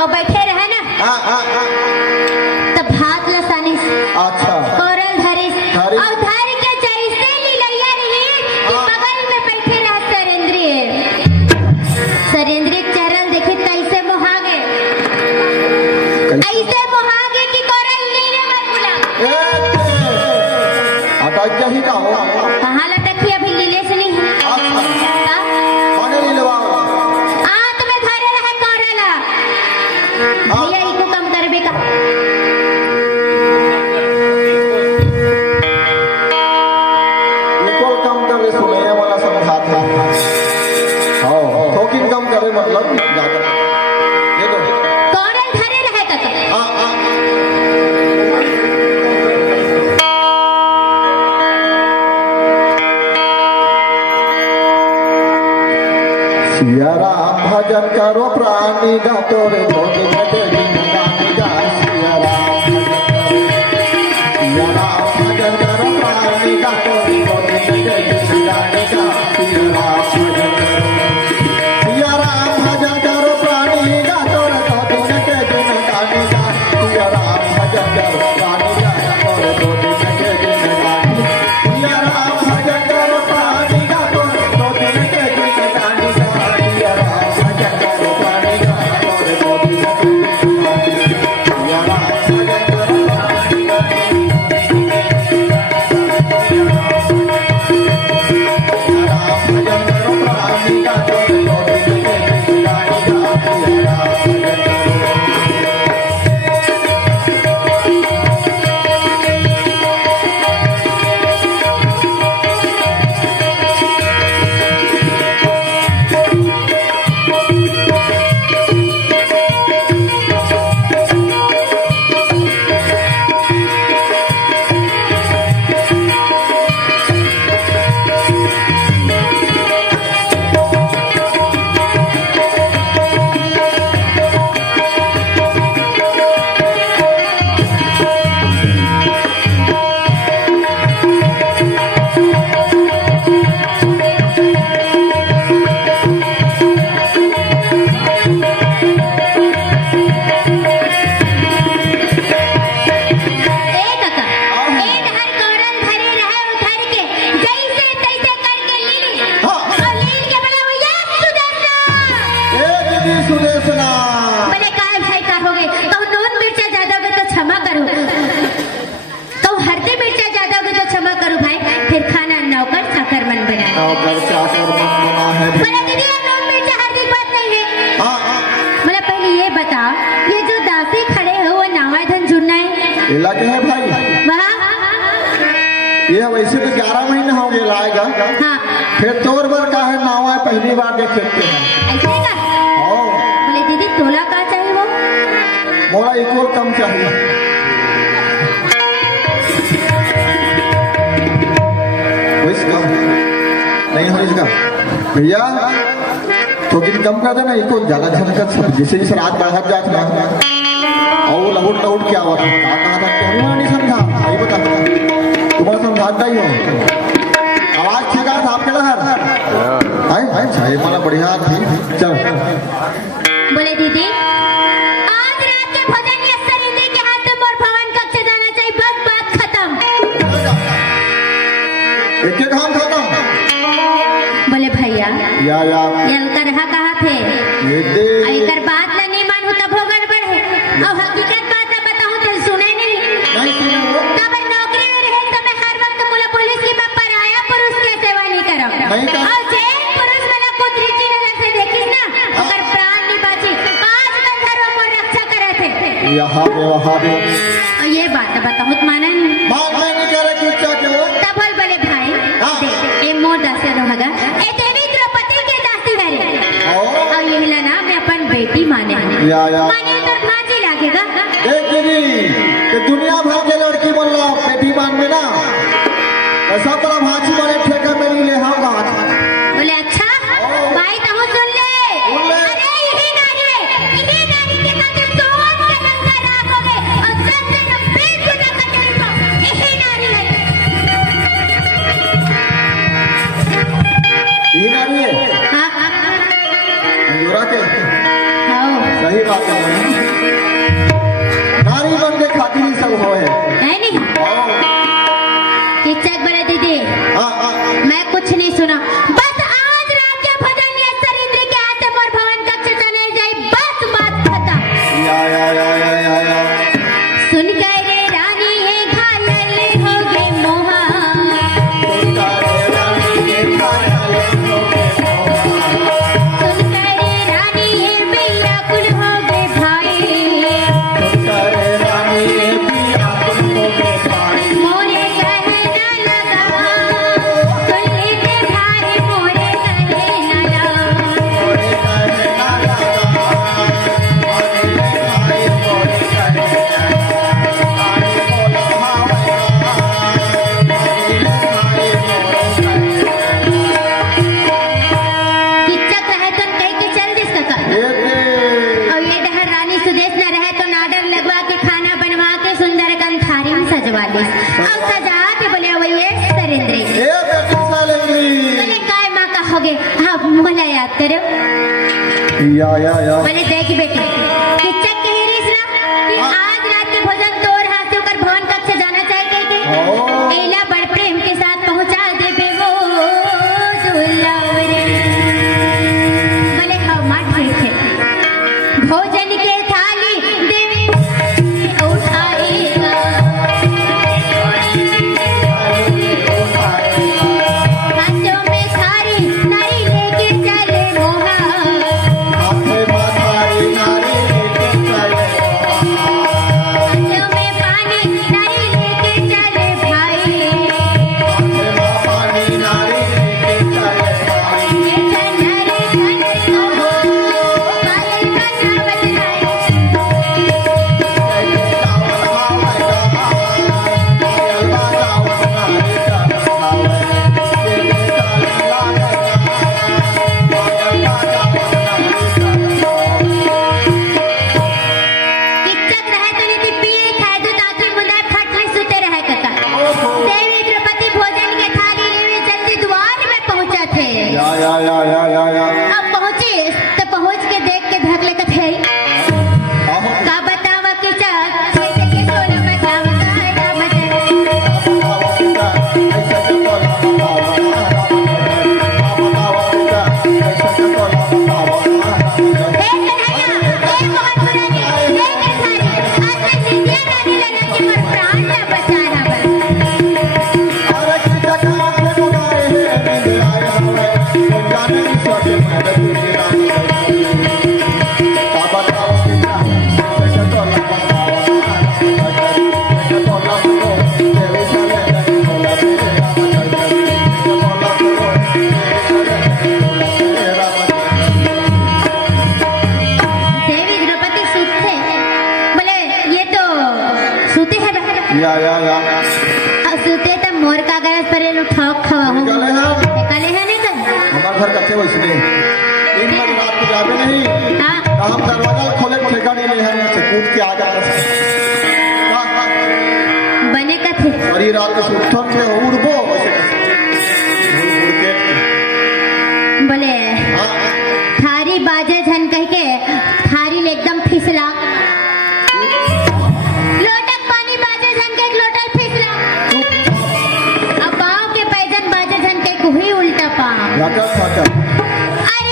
और बैठे रहे ना तब हाथ लसानी अच्छा कोरल धरिस और धर के जैसे लीलैया रही कि बगल में बैठे रहा सरेंद्रिय चरण देखे कैसे मोहागे ऐसे मोहागे कि कोरल लीले मत बुला अटक ही का हो कहाँ लटकी अभी लीले से नहीं तुम्हें घरे रहे कोरल भैया इको कम करबे का मतलब ज्यादा ये तो कोरल धरे रहे का सिया राम भजन करो प्राणी गातो रे भोगे भजे गानी गा सिया राम भजन करो प्राणी गातो रे भोगे भजे गानी गा सिया राम भजन करो प्राणी गातो रे भोगे भजे गानी गा सिया राम भजन करो प्राणी गातो रे भोगे भजे गानी सिया राम भजन करो प्राणी गातो रे भोगे भजे गानी गा लगे है भाई ये वैसे तो 11 महीने हो गए लाएगा फिर तोर बार का है नावा पहली बार देख सकते हैं ऐसे का बोले दीदी तोला का चाहिए वो मोरा इक्वल कम चाहिए कम नहीं हो इसका भैया तो दिन कम कर देना इक्वल ज्यादा झनका सब जैसे जैसे रात बढ़ा जाता ना और लहुट लहुट क्या हुआ था कहा था कि नहीं समझा नहीं बता तुम्हारा समझाता ही हो आवाज ठीक है आपके लहर हाय चाहे माला बढ़िया थी चल बोले दीदी आज रात के भोजन या सरिंद्र के हाथ में मोर भवन कक्ष से जाना चाहिए बस बात खत्म एक काम खत्म बोले भैया या रहा कहा थे ये दे इधर बात ना नहीं मानू तब हो गड़बड़ है और हकीकत बात ना बताऊं तो सुने नहीं तब नौकरी में रहे तो मैं हर वक्त बोला पुलिस की मैं पराया पुरुष की सेवा नहीं करूं और जे पुरुष वाला पुत्री की नजर से देखिस ना अगर प्राण नहीं बची आज मैं घरों में रक्षा करे थे यहाँ और ये बात बताऊं तो माना नहीं बात नहीं करे कुछ क्या तब बोले भाई ये मोर दास रहेगा ए देवी द्रौपदी के दासी है और ये ना मैं अपन बेटी माने माने तो भाजी लगेगा देख दीदी कि दुनिया भर के लड़की बोल रहा बेटी मान में ना ऐसा तरह भाजी वाले ठेका में नहीं ले होगा बोले अच्छा भाई तुम सुन ले अरे यही नारी के खातिर सोच के डंगा रखोगे और सच से पेट को डंगा चढ़ो यही नारी है ये नारी है हां अंजुरा के सही बात है नारी बन के खातिर ही सब हो है नहीं किचक बड़ा दीदी मैं कुछ नहीं सुना बस आज रात के भजन ये सरिंद्र के आते मोर भवन कक्ष चले जाए बस बात खत्म या सुन के रे रानी है घायल हो गए मोहा सुन के रे रानी है बेयाकुल हो गए भाई मोरे कहे ना लगा सुन लेते भाई मोरे कहे ना लगा किच्चक रहे तो कह के चल दिस का और ये डहर रानी सुदेश न रहे तो नाडर लगवा के खाना बनवा के सुंदर थारी में सजवा दे अब सजा के बोले वही सरिंद्री बोले काय माँ कहोगे हाँ बोला याद करो बोले देख बेटी किच्चक कह रही ना कि आज रात के भोजन तोर हाथ से होकर भवन कक्ष जाना चाहिए थे एला बड़ प्रेम के साथ पहुंचा दे बे वो दुलावरे बोले हाँ मार ठीक है भोजन के थाली देवी उठाएगा हाथों में थारी नारी लेके चले मोहा हाथों में पानी नारी लेके चले भाई ये धनरे धनरे काले कन्ना बदलाए किच्चक रहे तो नीति पिए खाए तो ताकि मुंडा फट में सुते रहे कका देवी द्रौपदी भोजन के थाली लेवे जल्दी द्वार में पहुंचा थे अब पहुंचे तो पहुंच के देख के धक लेकर थे का बतावा किच्चक कैसे के सोना बतावा का बतावा हे कन्हैया हे बहुत बुरा नहीं हे के थाली आज मैं सिंधिया नानी लगा के मोर प्राण न बचा रहा देवी द्रौपदी सूते बोले ये तो सूते है अब सूते तो मोर का गरज पर लो ठोक खवा हूं कले है नहीं कल हमारे घर कच्चे वैसे दिन भर रात को जावे नहीं हां हम दरवाजा खोले ठेकाने नहीं है से कूद के आ जाता बने का थे और रात को सुथन से उड़बो वैसे उड़ के बोले थारी बाजे झन कह के थारी ले एकदम फिसला लोटक पानी बाजे झन के लोटल फिसला अब पाँव के पैजन बाजे झन के हुई उल्टा पाँव लगा फाटा अरे